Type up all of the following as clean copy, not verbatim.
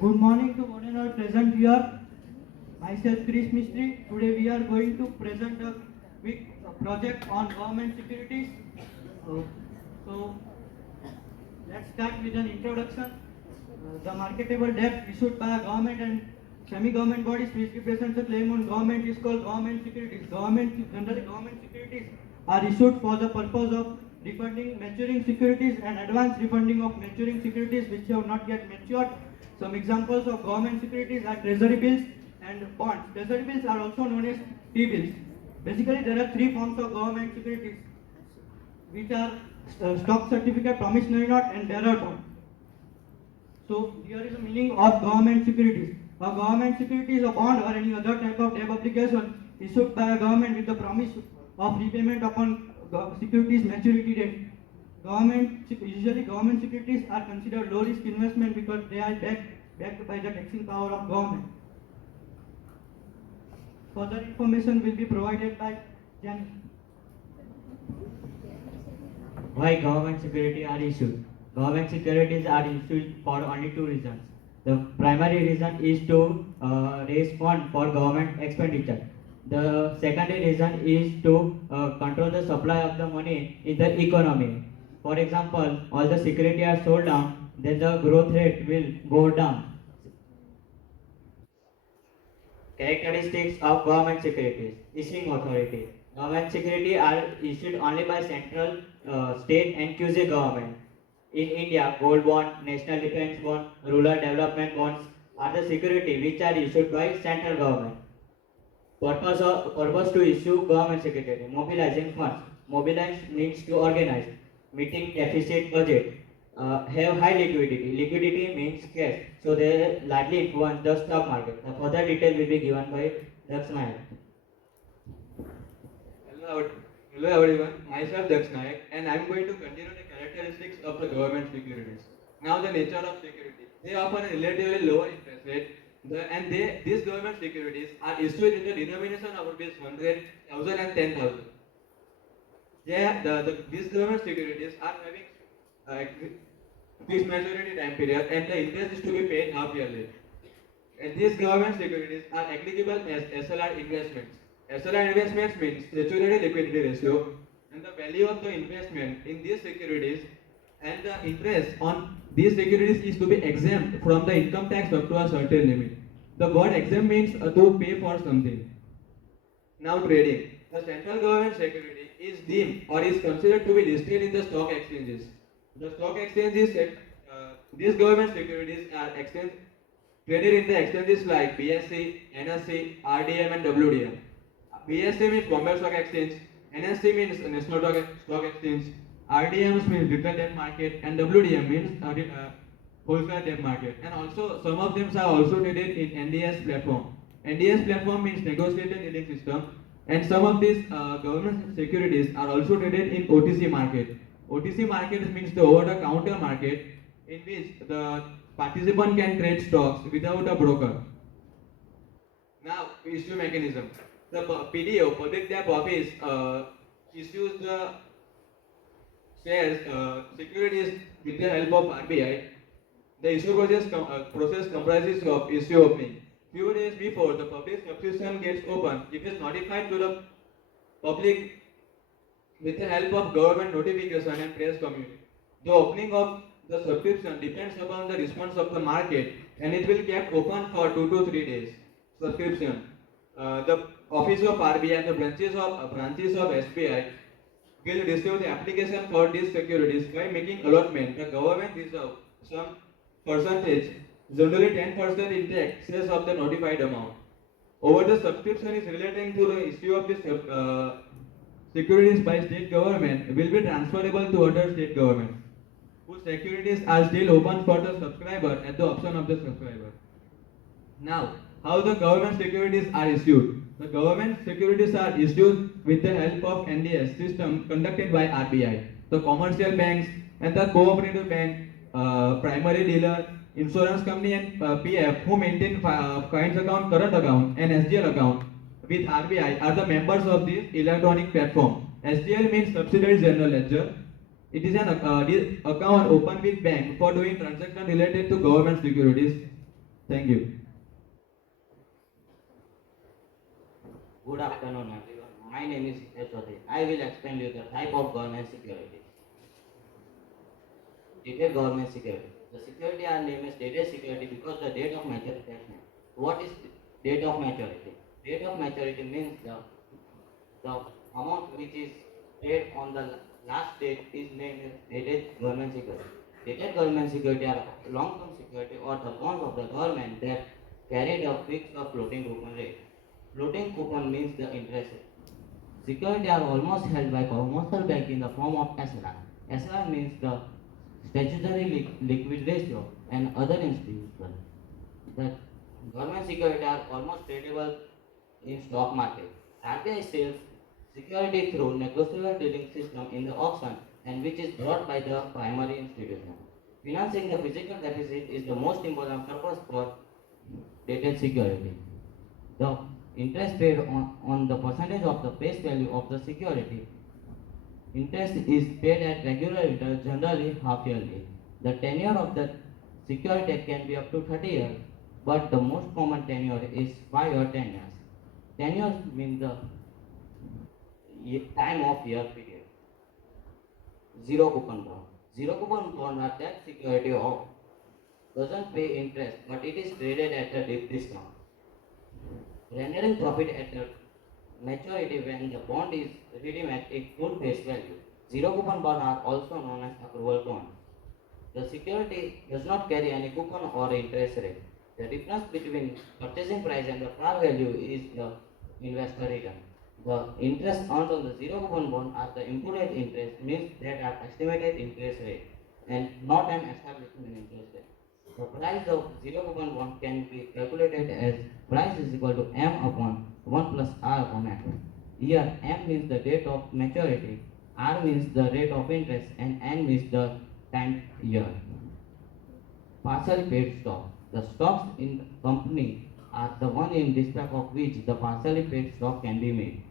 Good morning to one and all present here. Myself Chris Mistry. Today we are going to present a quick project on government securities. Uh, so let's start with an introduction. The marketable debt issued by a government and semi-government bodies which represents a claim on government is called government securities. Generally government securities are issued for the purpose of refunding maturing securities and advance refunding of maturing securities which have not yet matured. Some examples of government securities are treasury bills and bonds. Treasury bills are also known as T-bills. Basically, there are three forms of government securities, which are stock certificate, promissory note, and bearer bond. So here is the meaning of government securities. A government security is a bond or any other type of debt obligation issued by a government with the promise of repayment upon securities maturity date. Usually government securities are considered low risk investment because they are backed by the taxing power of government. Further information will be provided by Jan. Why government security are issued? Government securities are issued for only two reasons. The primary reason is to raise fund for government expenditure. The secondary reason is to control the supply of the money in the economy. For example, all the security are sold down, then the growth rate will go down. Characteristics of government securities. Issuing authority. Government security are issued only by central, state and QZ government. In India, gold bond, national defense bond, rural development bonds are the security which are issued by central government. Purpose to issue government security. Mobilizing funds. Mobilize means to organize. Meeting deficit budget. Have high liquidity. Liquidity means cash. So they largely influence the stock market. The further detail will be given by Dax Nayak. Hello everyone, myself Dax Nayak and I am going to continue the characteristics of the government securities. Now the nature of security. They offer a relatively lower interest rate these government securities are issued in the denomination of rupees 100, 1000 and 10,000. These government securities are having fixed maturity time period and the interest is to be paid half yearly. And these government securities are eligible as SLR investments. SLR investments means statutory liquidity ratio and the value of the investment in these securities and the interest on these securities is to be exempt from the income tax up to a certain limit. The word exempt means to pay for something. Now trading. The central government security is deemed or is considered to be listed in the stock exchanges. The stock exchanges, these government securities are traded in the exchanges like BSE, NSE, RDM and WDM. BSE means Bombay Stock Exchange, NSE means National Stock Exchange, RDM means Retail Debt Market and WDM means Wholesale Debt Market. And also some of them are also traded in NDS platform. NDS platform means Negotiated Dealing System and some of these government securities are also traded in OTC market. OTC market means the over-the-counter market in which the participant can trade stocks without a broker. Now, issue mechanism. The PDO, Public Debt Office, issues the shares, securities with the help of RBI. The issue process comprises of issue opening. Few days before the public subscription gets open, it is notified to the public with the help of government notification and press communique. The opening of the subscription depends upon the response of the market and it will kept open for 2 to 3 days. Subscription. The office of RBI and the branches of SBI will receive the application for these securities by making allotment. The government reserve some percentage, generally 10% in the excess of the notified amount. Over the subscription is relating to the issue of this securities by state government will be transferable to other state governments whose securities are still open for the subscriber at the option of the subscriber. Now, how the government securities are issued? The government securities are issued with the help of NDS system conducted by RBI. The commercial banks and the cooperative bank, primary dealer, insurance company and PF who maintain coins account, current account and SGL account with RBI are the members of this electronic platform. SGL means Subsidiary General Ledger. It is an account opened with bank for doing transaction related to government securities. Thank you. Good afternoon, everyone. My name is Yashwati. I will explain you the type of government security. Dated government security. The security are named as dated security because the date of maturity is named. What is date of maturity? Date of maturity means the amount which is paid on the last date is named as dated government security. Dated government security are long-term security or the bonds of the government that carried a fixed or floating coupon rate. Floating coupon means the interest rate. Security are almost held by commercial bank in the form of SLR. SLR means the statutory liquid ratio and other institutions. The government security are almost tradable in stock market. RBI sells security through negotiable dealing system in the auction and which is brought by the primary institution. Financing the physical deficit is the most important purpose for dated security. The interest paid on the percentage of the face value of the security. Interest is paid at regular interest, generally half yearly. The tenure of the security can be up to 30 years, but the most common tenure is 5 or 10 years. 10 years means the time of year period. Zero coupon bond. Zero coupon bond are that security of doesn't pay interest, but it is traded at a deep discount, rendering profit at the maturity when the bond is redeemed at its full face value. Zero coupon bonds are also known as approval bonds. The security does not carry any coupon or interest rate. The difference between purchasing price and the par value is the investor return. The interest earned on the zero coupon bond are the imputed interest, means that are estimated interest rate and not an establishment interest rate. The price of zero coupon bond can be calculated as price is equal to M upon 1 plus R upon N. Here M means the date of maturity, R means the rate of interest, and N means the time year. Partially paid stock. The stocks in the company are the one in respect of which the partially paid stock can be made.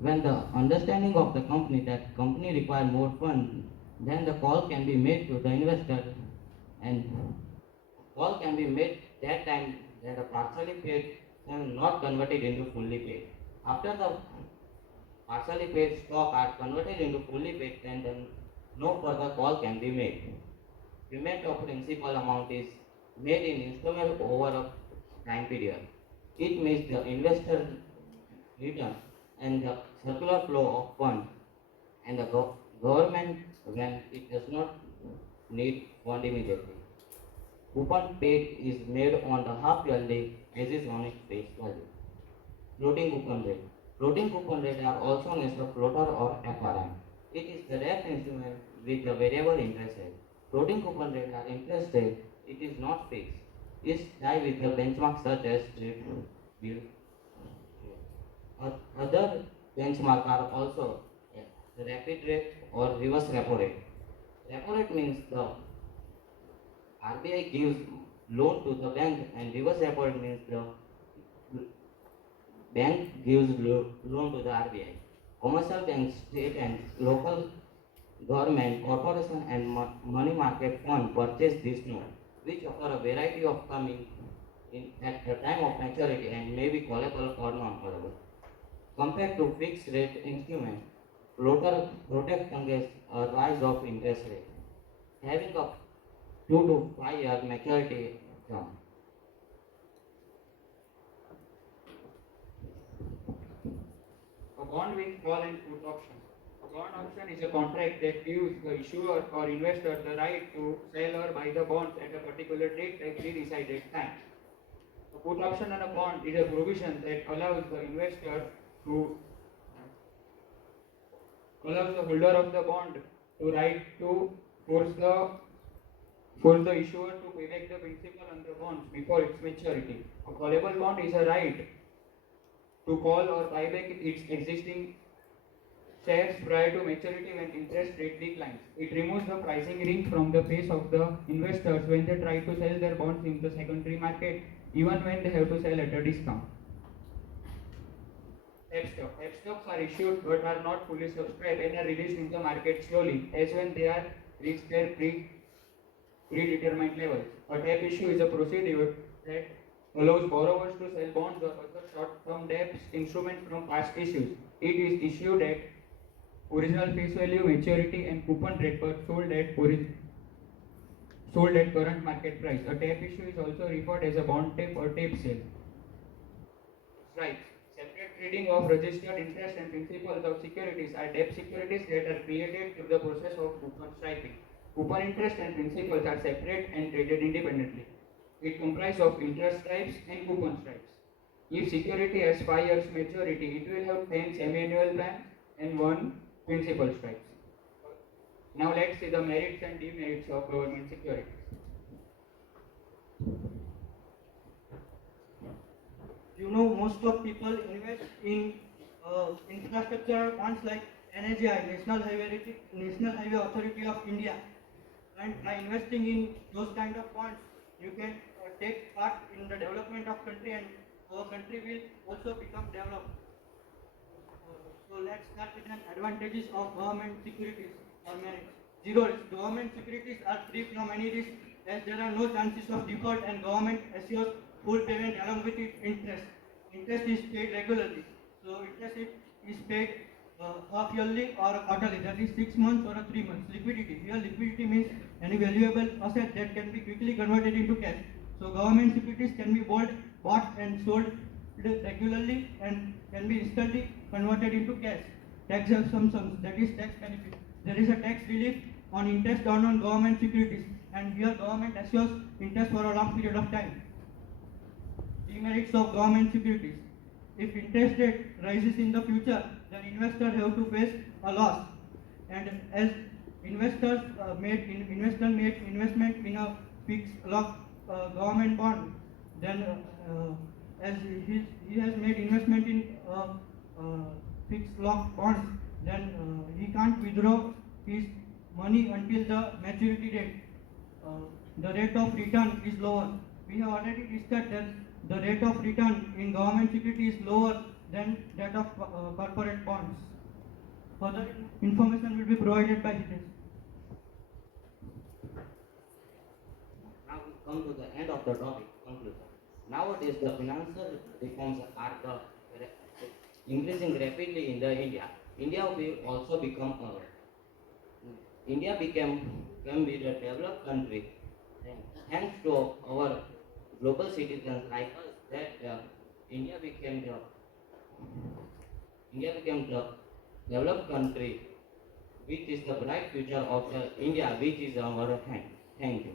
When the understanding of the company that company require more funds, then the call can be made to the investor and call can be made that time that the partially paid and not converted into fully paid. After the partially paid stock are converted into fully paid, then no further call can be made. Payment of principal amount is made in installment over a time period. It means the investor return and the circular flow of funds and the government when it does not need fund immediately. Coupon paid is made on the half yearly basis on its face value. Floating coupon rate. Floating coupon rate are also known as the floater or FRM. It is the debt instrument with the variable interest rate. Floating coupon rate are interest rate. It is not fixed. It is tied with the benchmark such as trade bill. Other benchmark are also the rapid rate or reverse repo rate. Repo rate means the RBI gives loan to the bank and reverse repo rate means the bank gives loan to the RBI. Commercial banks, state and local government, corporation and money market fund purchase this note, which offer a variety of coming in at the time of maturity and may be callable or non-callable. Compared to fixed rate instrument, floater protect against a rise of interest rate, having a 2 to 5 year maturity term. A bond with call and put option. A bond option is a contract that gives the issuer or investor the right to sell or buy the bonds at a particular date at pre-decided time. A put option on a bond is a provision that allows the investor to allows the holder of the bond to right to force the issuer to pay back the principal on the bonds before its maturity. A callable bond is a right to call or buy back its existing shares prior to maturity when interest rate declines. It removes the pricing risk from the face of the investors when they try to sell their bonds in the secondary market, even when they have to sell at a discount. F stocks are issued but are not fully subscribed and are released in the market slowly, as when they are reached their predetermined levels. A tap issue is a procedure that allows borrowers to sell bonds or other short-term debt instruments from past issues. It is issued at original face value, maturity, and coupon rate, but sold at current market price. A tap issue is also referred as a bond tap or tap sale. Stripes. Separate trading of registered interest and principals of securities are debt securities that are created through the process of coupon striping. Coupon interest and principals are separate and traded independently. It comprises of interest stripes and coupon stripes. If security has 5 years maturity, it will have 10 semi-annual plans and 1 principal stripes. Now let's see the merits and demerits of government securities. You know, most of people invest in infrastructure funds like NHAI, National Highway Authority of India, and by investing in those kind of funds, you can take part in the development of country, and our country will also become developed. So let's start with the advantages of government securities or merits. Zero risk. Government securities are free from any risk as there are no chances of default and government assures full payment along with its interest. Interest is paid regularly. So interest is paid half yearly or quarterly, that is 6 months or 3 months. Liquidity. Here liquidity means any valuable asset that can be quickly converted into cash. So government securities can be bought and sold regularly and can be instantly converted into cash. Tax assumptions, that is tax benefit. There is a tax relief on interest earned on government securities, and here government assures interest for a long period of time. Demerits of government securities. If interest rate rises in the future, then investors have to face a loss. And as investors made investment in a fixed lock government bond, then as he has made investment in fixed lock bonds, then he can't withdraw his money until the maturity date. The rate of return is lower. We have already discussed that the rate of return in government security is lower than that of corporate bonds. Further information will be provided by Hitesh. Now we come to the end of the topic, conclusion. Nowadays, the financial reforms are increasing rapidly in the India. India will also become India became be a developed country. And thanks to our global citizens like us, that India became the developed country, which is the bright future of the India, which is our hand. Thank you.